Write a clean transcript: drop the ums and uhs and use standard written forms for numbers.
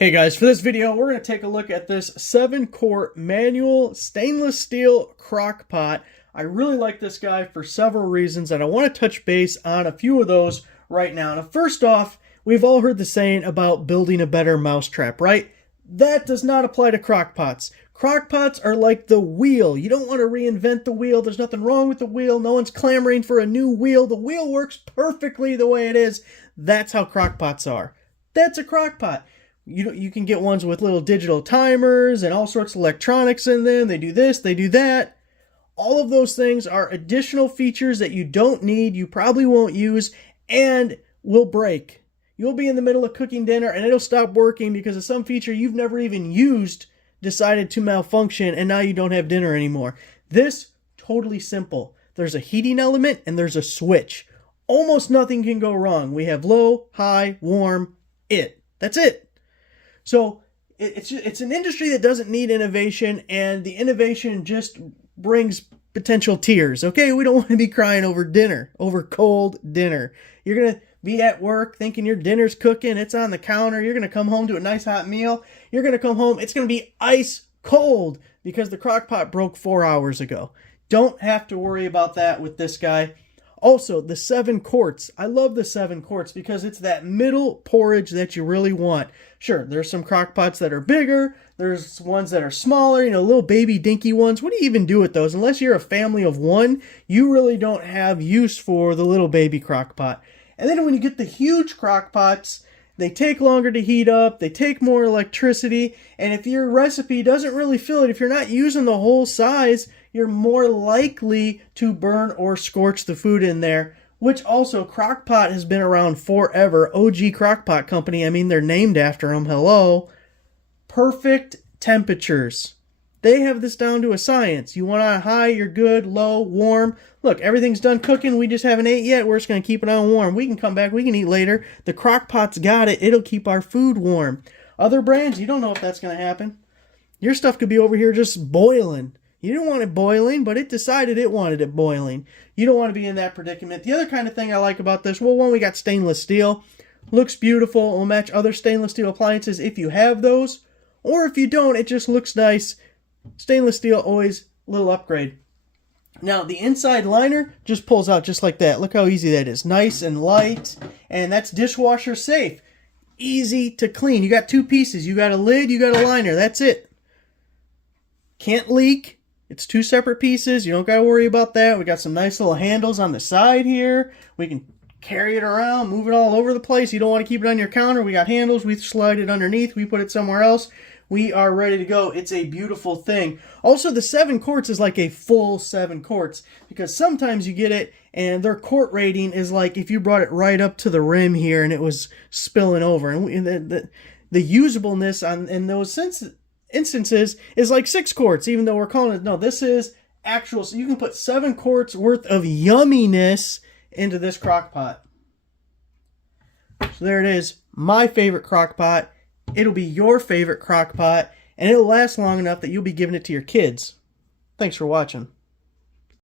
Hey guys, for this video, we're going to take a look at this 7-quart manual stainless steel crock pot. I really like this guy for several reasons, and I want to touch base on a few of those right now. Now, first off, we've all heard the saying about building a better mousetrap, right? That does not apply to crock pots. Crock pots are like the wheel. You don't want to reinvent the wheel. There's nothing wrong with the wheel. No one's clamoring for a new wheel. The wheel works perfectly the way it is. That's how crock pots are. That's a crock pot. You can get ones with little digital timers and all sorts of electronics in them. They do this, they do that. All of those things are additional features that you don't need, you probably won't use, and will break. You'll be in the middle of cooking dinner and it'll stop working because of some feature you've never even used decided to malfunction, and now you don't have dinner anymore. This, totally simple. There's a heating element and there's a switch. Almost nothing can go wrong. We have low, high, warm, That's it. So it's an industry that doesn't need innovation, and the innovation just brings potential tears. Okay, we don't want to be crying over dinner, over cold dinner. You're going to be at work thinking your dinner's cooking, it's on the counter, you're going to come home to a nice hot meal. You're going to come home, it's going to be ice cold because the crock pot broke 4 hours ago. Don't have to worry about that with this guy. Also, the 7 quarts. I love the 7 quarts because it's that middle porridge that you really want. Sure, there's some crock pots that are bigger. There's ones that are smaller, little baby dinky ones. What do you even do with those? Unless you're a family of one, you really don't have use for the little baby crock pot. And then when you get the huge crock pots, they take longer to heat up, they take more electricity, and if your recipe doesn't really fill it, if you're not using the whole size, you're more likely to burn or scorch the food in there, which also, Crock-Pot has been around forever. OG Crock-Pot company, I mean, they're named after them. Hello. Perfect temperatures. They have this down to a science. You want on high, you're good, low, warm. Look, everything's done cooking. We just haven't ate yet. We're just going to keep it on warm. We can come back. We can eat later. The Crock-Pot's got it. It'll keep our food warm. Other brands, you don't know if that's going to happen. Your stuff could be over here just boiling. You didn't want it boiling, but it decided it wanted it boiling. You don't want to be in that predicament. The other kind of thing I like about this, well, one, we got stainless steel. Looks beautiful. It will match other stainless steel appliances if you have those. Or if you don't, it just looks nice. Stainless steel, always a little upgrade. Now, the inside liner just pulls out just like that. Look how easy that is. Nice and light. And that's dishwasher safe. Easy to clean. You got two pieces. You got a lid, you got a liner. That's it. Can't leak. It's two separate pieces. You don't got to worry about that. We got some nice little handles on the side here. We can carry it around, move it all over the place. You don't want to keep it on your counter. We got handles. We slide it underneath. We put it somewhere else. We are ready to go. It's a beautiful thing. Also, the 7 quarts is like a full 7 quarts because sometimes you get it and their quart rating is like if you brought it right up to the rim here and it was spilling over. And the usableness in those instances is like 6 quarts, even though we're calling it, no, this is actual. So you can put 7 quarts worth of yumminess into this crock pot. So there it is. My favorite crock pot. It'll be your favorite crock pot, and it'll last long enough that you'll be giving it to your kids. Thanks for watching.